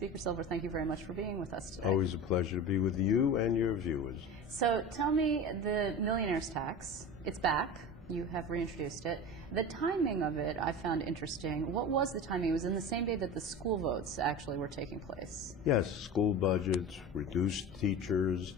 Speaker Silver, thank you very much for being with us today. Always a pleasure to be with you and your viewers. So tell me, the millionaire's tax, it's back. You have reintroduced it. The timing of it I found interesting. What was the timing? It was in the same day that the school votes actually were taking place. Yes, school budgets, reduced teachers,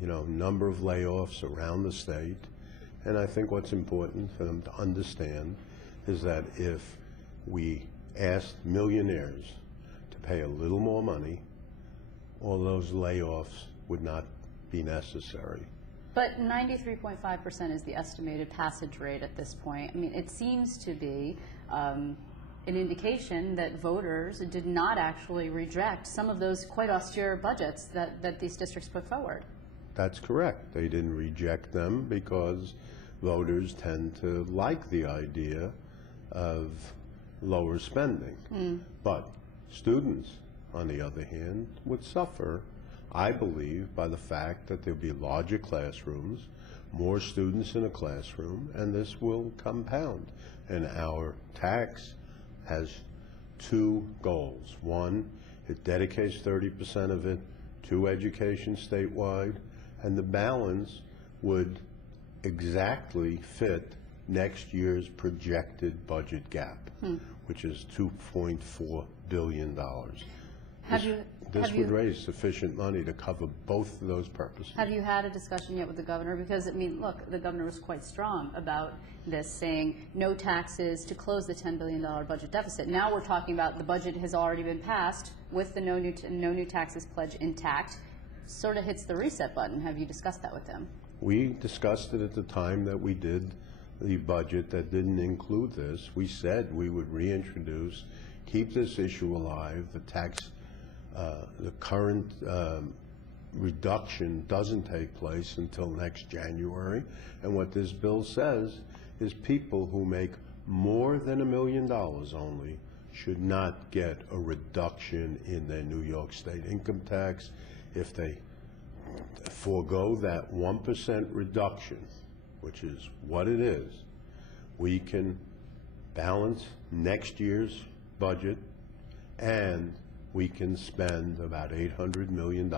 number of layoffs around the state. And I think what's important for them to understand is that if we asked millionaires to pay a little more money, all those layoffs would not be necessary. But 93.5% is the estimated passage rate at this point. I mean, it seems to be an indication that voters did not actually reject some of those quite austere budgets that these districts put forward. That's correct. They didn't reject them because voters tend to like the idea of lower spending. But students, on the other hand, would suffer, I believe, by the fact that there'll be larger classrooms, more students in a classroom, and this will compound. And our tax has two goals. One, it dedicates 30% of it to education statewide, and the balance would exactly fit next year's projected budget gap, which is $2.4 billion. This would raise sufficient money to cover both of those purposes. Have you had a discussion yet with the governor? Because, I mean, look, the governor was quite strong about this, saying no taxes to close the $10 billion budget deficit. Now we're talking about the budget has already been passed with the no new taxes pledge intact. Sort of hits the reset button. Have you discussed that with them? We discussed it at the time that we did the budget that didn't include this. We said we would reintroduce, keep this issue alive. The current reduction doesn't take place until next January. And what this bill says is people who make more than $1 million only should not get a reduction in their New York State income tax. If they forego that 1% reduction, which is what it is, we can balance next year's budget and we can spend about $800 million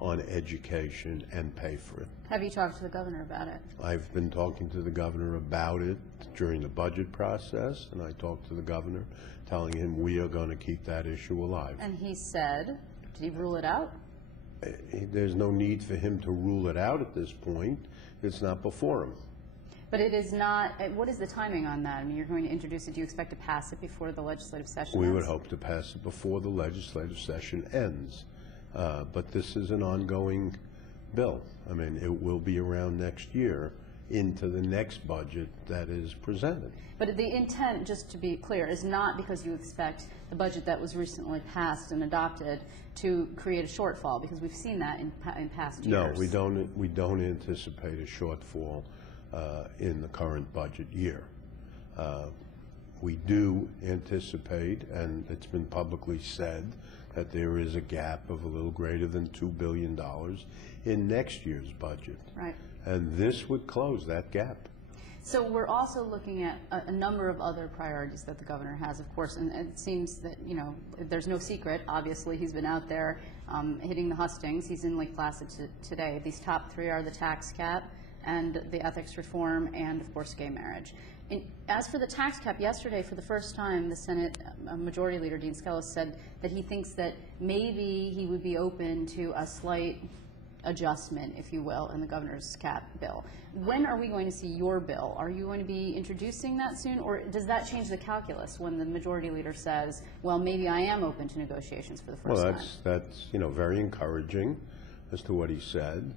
on education and pay for it. Have you talked to the governor about it? I've been talking to the governor about it during the budget process, and I talked to the governor telling him we are going to keep that issue alive. And he said, did he rule it out? There's no need for him to rule it out at this point. It's not before him. But it is not, what is the timing on that? I mean, you're going to introduce it. Do you expect to pass it before the legislative session We ends? would hope to pass it before the legislative session ends. But this is an ongoing bill. I mean, it will be around next year into the next budget that is presented. But the intent, just to be clear, is not because you expect the budget that was recently passed and adopted to create a shortfall, because we've seen that in past years. No, we don't anticipate a shortfall in the current budget year. We do anticipate, and it's been publicly said, that there is a gap of a little greater than $2 billion in next year's budget. Right. And this would close that gap. So we're also looking at a number of other priorities that the governor has, of course, and it seems that, you know, there's no secret. Obviously, he's been out there hitting the hustings. He's in Lake Placid today. These top three are the tax cap and the ethics reform and, of course, gay marriage. And as for the tax cap, yesterday, for the first time, the Senate Majority Leader Dean Skelos said that he thinks that maybe he would be open to a slight adjustment, if you will, in the governor's cap bill. When are we going to see your bill? Are you going to be introducing that soon, or does that change the calculus when the majority leader says, well, maybe I am open to negotiations for the first time? Well, that's very encouraging as to what he said,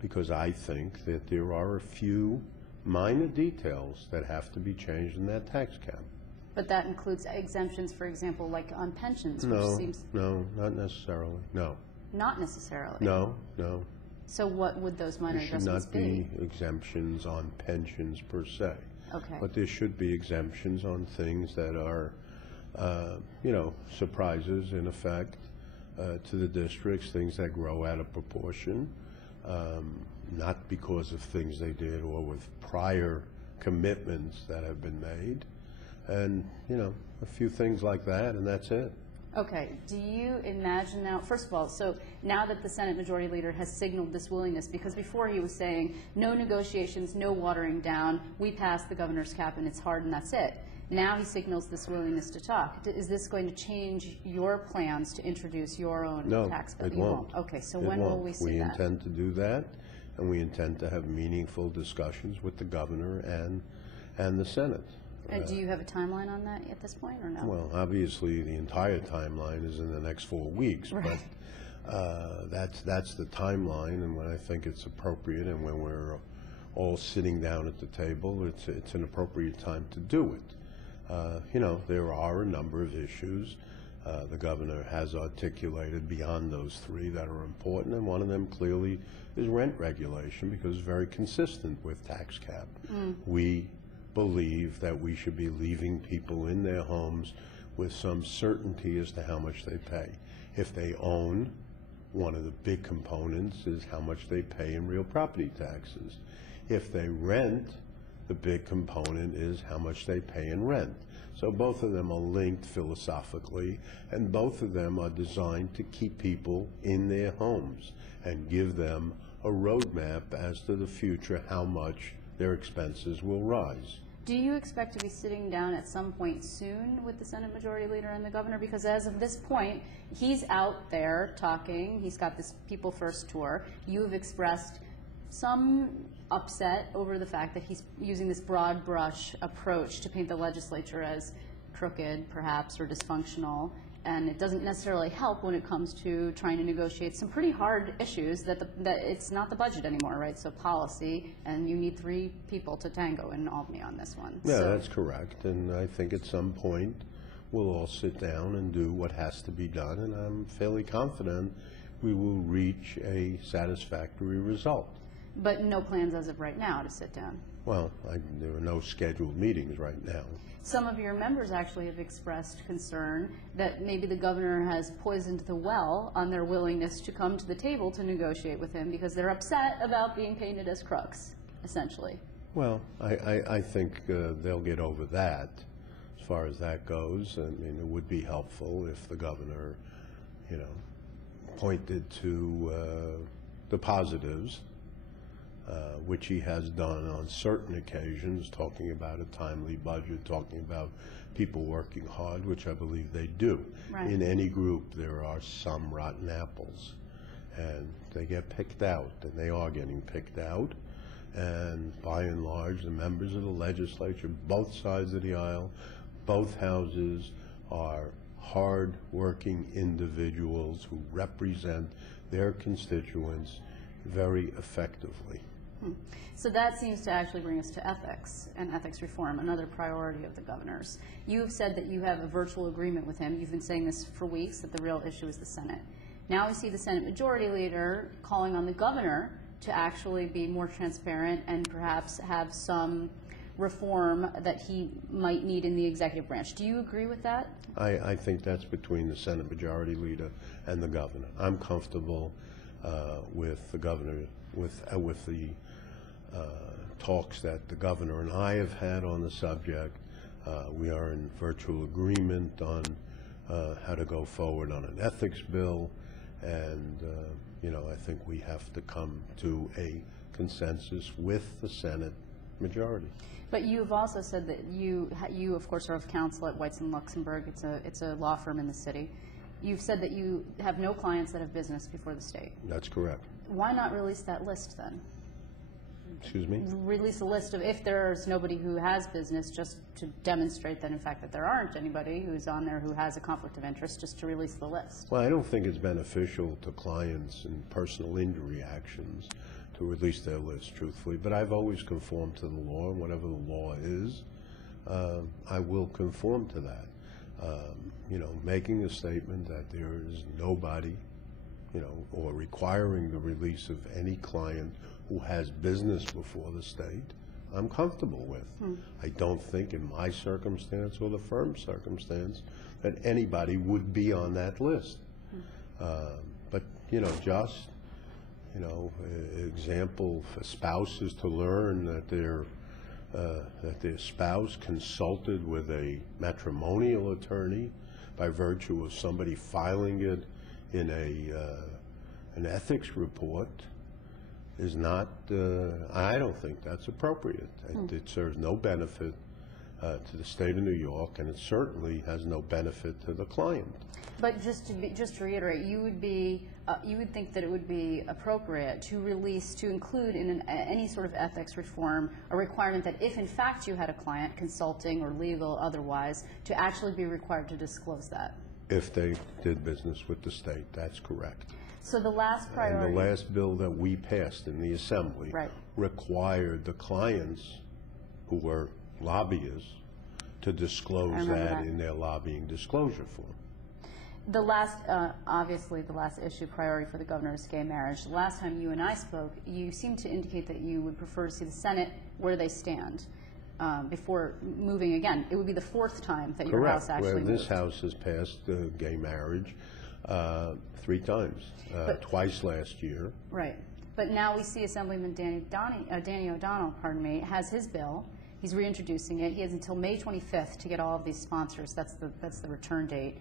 because I think that there are a few minor details that have to be changed in that tax cap. But that includes exemptions, for example, like on pensions, which seems... No, not necessarily, no. Not necessarily? No. So what would those minor adjustments be? There should not be exemptions on pensions per se. Okay. But there should be exemptions on things that are, surprises in effect to the districts, things that grow out of proportion, not because of things they did or with prior commitments that have been made. And, a few things like that, and that's it. Okay, do you imagine now, first of all, so now that the Senate Majority Leader has signaled this willingness, because before he was saying, no negotiations, no watering down, we passed the governor's cap and it's hard and that's it. Now he signals this willingness to talk. Is this going to change your plans to introduce your own tax bill? No, it won't. Okay, so It when will won't. we see We that? intend to do that, and we intend to have meaningful discussions with the governor and the Senate. And do you have a timeline on that at this point, or no? Well, obviously, the entire timeline is in the next 4 weeks, Right. but that's the timeline, and when I think it's appropriate, and when we're all sitting down at the table, it's an appropriate time to do it. You know, there are a number of issues the governor has articulated beyond those three that are important, and one of them clearly is rent regulation, because it's very consistent with tax cap. We believe that we should be leaving people in their homes with some certainty as to how much they pay. If they own, one of the big components is how much they pay in real property taxes. If they rent, the big component is how much they pay in rent. So both of them are linked philosophically, and both of them are designed to keep people in their homes and give them a roadmap as to the future, how much their expenses will rise. Do you expect to be sitting down at some point soon with the Senate Majority Leader and the governor? Because as of this point, he's out there talking. He's got this People First tour. You've expressed some upset over the fact that he's using this broad brush approach to paint the legislature as crooked, perhaps, or dysfunctional. And it doesn't necessarily help when it comes to trying to negotiate some pretty hard issues that it's not the budget anymore, right? So policy, and you need 3 people to tango in Albany on this one. Yeah, so that's correct. And I think at some point we'll all sit down and do what has to be done, and I'm fairly confident we will reach a satisfactory result. But no plans as of right now to sit down. Well, there are no scheduled meetings right now. Some of your members actually have expressed concern that maybe the governor has poisoned the well on their willingness to come to the table to negotiate with him because they're upset about being painted as crooks, essentially. Well, I think they'll get over that as far as that goes. I mean, it would be helpful if the governor, you know, pointed to the positives, which he has done on certain occasions, talking about a timely budget, talking about people working hard, which I believe they do. Right. In any group, there are some rotten apples, and they get picked out, and they are getting picked out. And by and large, the members of the legislature, both sides of the aisle, both houses, are hard-working individuals who represent their constituents very effectively. So that seems to actually bring us to ethics and ethics reform, another priority of the governor's. You have said that you have a virtual agreement with him. You've been saying this for weeks, that the real issue is the Senate. Now we see the Senate Majority Leader calling on the governor to actually be more transparent and perhaps have some reform that he might need in the executive branch. Do you agree with that? I think that's between the Senate Majority Leader and the governor. I'm comfortable with the governor, with the talks that the governor and I have had on the subject. We are in virtual agreement on how to go forward on an ethics bill, and you know, I think we have to come to a consensus with the Senate majority. But you've also said that you of course are of counsel at Whites and Luxembourg. It's a law firm in the city. You've said that you have no clients that have business before the state. That's correct. Why not release that list then? Excuse me? Release a list of if there's nobody who has business, just to demonstrate that in fact that there aren't anybody who's on there who has a conflict of interest, just to release the list. Well, I don't think it's beneficial to clients in personal injury actions to release their list, truthfully, but I've always conformed to the law, and whatever the law is, I will conform to that. You know, making a statement that there is nobody, you know, or requiring the release of any client who has business before the state, I'm comfortable with. I don't think in my circumstance or the firm's circumstance that anybody would be on that list. But, you know, just, you know, example for spouses to learn that their spouse consulted with a matrimonial attorney by virtue of somebody filing it in an ethics report is not, I don't think that's appropriate. It serves no benefit to the state of New York, and it certainly has no benefit to the client. But just to reiterate, you would think that it would be appropriate to include in any sort of ethics reform a requirement that if in fact you had a client, consulting or legal otherwise, to actually be required to disclose that. If they did business with the state, that's correct. So the last priority. And the last bill that we passed in the Assembly required the clients who were lobbyists to disclose that in their lobbying disclosure form. The last, obviously, the last issue priority for the governor is gay marriage. The last time you and I spoke, you seemed to indicate that you would prefer to see the Senate where they stand before moving again. It would be the fourth time that your House actually moved. This House has passed gay marriage 3 times, twice last year. Right. But now we see Assemblyman Danny O'Donnell, has his bill. He's reintroducing it. He has until May 25th to get all of these sponsors. That's the return date.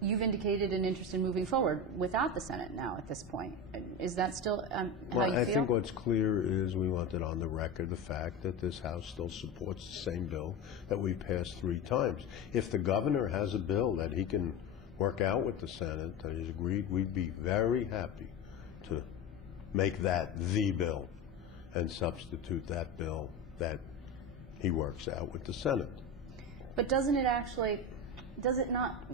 You've indicated an interest in moving forward without the Senate now at this point. Is that still how you feel? I think what's clear is we wanted on the record the fact that this House still supports the same bill that we passed 3 times. If the governor has a bill that he can work out with the Senate that is agreed, we'd be very happy to make that the bill and substitute that bill that he works out with the Senate. But doesn't it actually, does it not,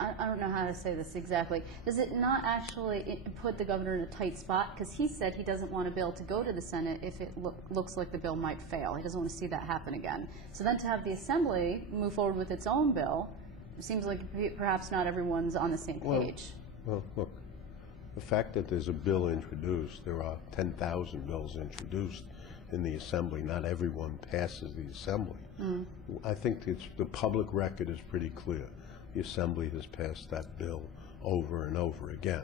I don't know how to say this exactly, does it not actually put the governor in a tight spot? Because he said he doesn't want a bill to go to the Senate if it looks like the bill might fail. He doesn't want to see that happen again. So then to have the Assembly move forward with its own bill, it seems like perhaps not everyone's on the same page. Well, look, the fact that there's a bill introduced, there are 10,000 bills introduced in the Assembly. Not everyone passes the Assembly. I think the public record is pretty clear. The Assembly has passed that bill over and over again.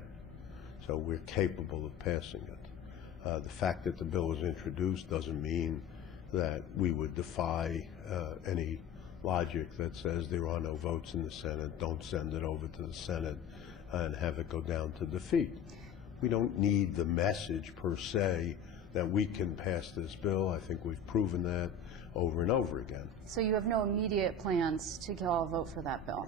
So we're capable of passing it. The fact that the bill was introduced doesn't mean that we would defy any logic that says there are no votes in the Senate, don't send it over to the Senate and have it go down to defeat. We don't need the message per se that we can pass this bill. I think we've proven that over and over again. So you have no immediate plans to all vote for that bill?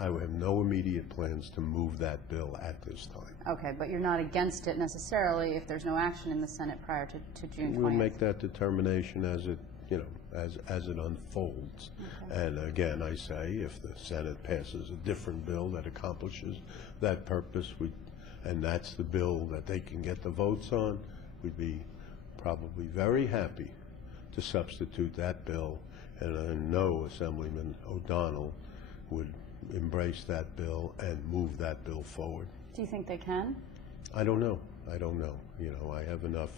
I have no immediate plans to move that bill at this time. Okay, but you're not against it necessarily if there's no action in the Senate prior to June 20th? We'll make that determination as it, as it unfolds. Okay. And again, I say, if the Senate passes a different bill that accomplishes that purpose, and that's the bill that they can get the votes on, we'd be probably very happy to substitute that bill, and I know Assemblyman O'Donnell would embrace that bill and move that bill forward. Do you think they can? I don't know. I don't know. I have enough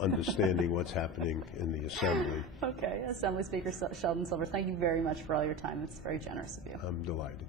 understanding what's happening in the Assembly. Okay. Assembly Speaker Sheldon Silver, thank you very much for all your time. It's very generous of you. I'm delighted.